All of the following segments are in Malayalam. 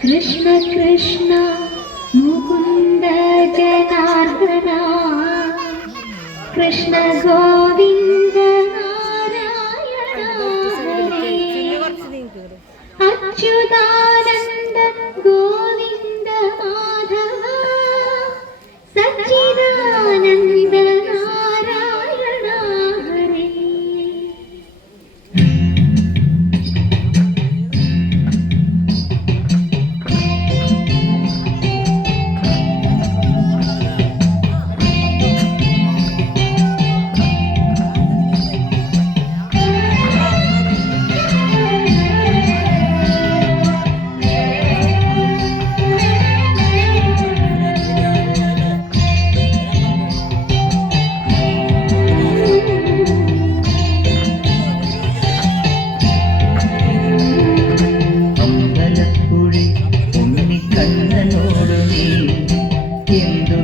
കൃഷ്ണ കൃഷ്ണ മുകുന്ദ ജനാർദ്ദന കൃഷ്ണ ഗോവിന്ദ നാരായണ ഹരേ അച്യുതാനന്ദ ഗോവിന്ദ മാധവ സച്ചിദാനന്ദ നാരായണ ഹരേ.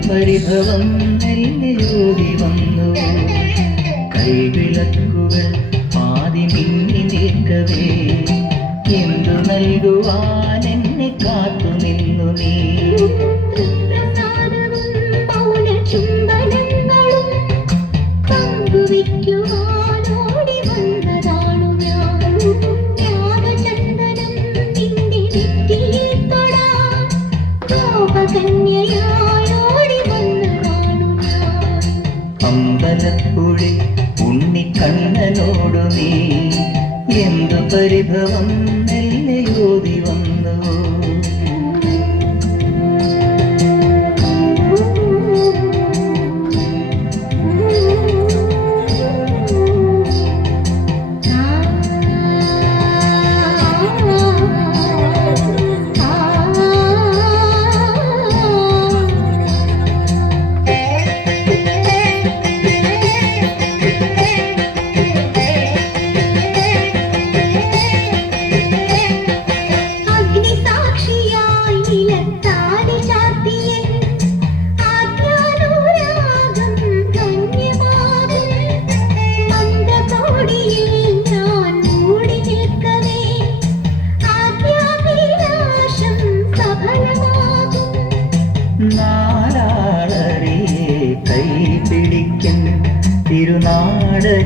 പരിഭവം നെല്ലിയോടി വന്നു കൈവിളക്കുകൾ പാതി മിന്നി നിൽക്കവേ എന്തു നൽകുവാൻ എന്നെ കാത്തു നിന്നു നീ പങ്കുവയ്ക്കുവാനോടി വന്നതാണു ഞാൻ ത്യാഗചന്ദനം നിന്റെ നെറ്റിയിൽ തൊടാൻ ഗോപകന്യയായോടി വന്നതാണു ഞാൻ. അമ്പലപ്പുഴി ഉണ്ണിക്കണ്ണനോടു നീ എന്തു പരിഭവം നെല്ലിയോടി വന്നു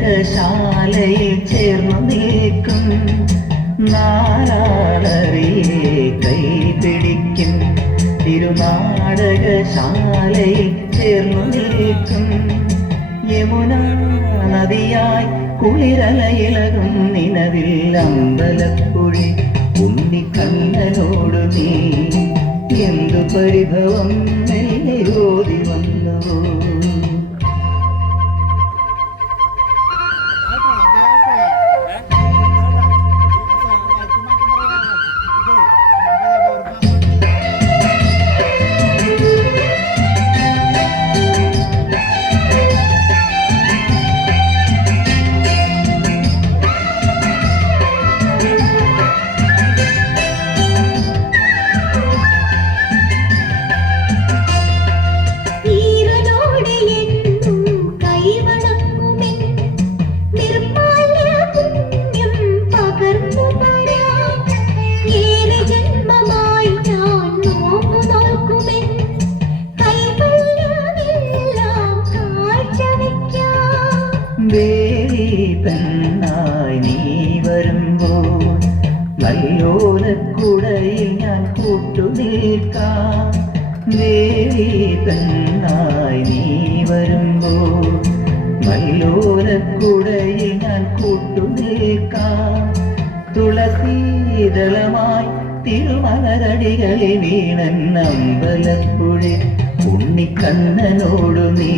തിരുനാടകശാലയിൽ ചേർന്നു നിൽക്കും നാലാളറിയെ കൈപിടിക്കും തിരുനാടകശാലയിൽ ചേർന്നു നിൽക്കും യമുന നദിയായി കുളിരലയിളകും നിലവിൽ അമ്പലപ്പുഴി ഉണ്ണിക്കണ്ണനോടു നീ എന്തു പരിഭവം നെല്ലിയോടി വന്നു പെണ്ണായി നീ വരുമ്പോൾ നല്ലോലക്കുടയിൽ ഞാൻ കൂട്ടുനിൽക്കാം പെണ്ണായി നീ വരുമ്പോൾ നല്ലോലക്കുടയിൽ ഞാൻ കൂട്ടുനിൽക്കാം തുളസീതളമായി തിരുമലരടികളിൽ വീണൻ അമ്പലപ്പുഴി ഉണ്ണിക്കണ്ണനോടു നീ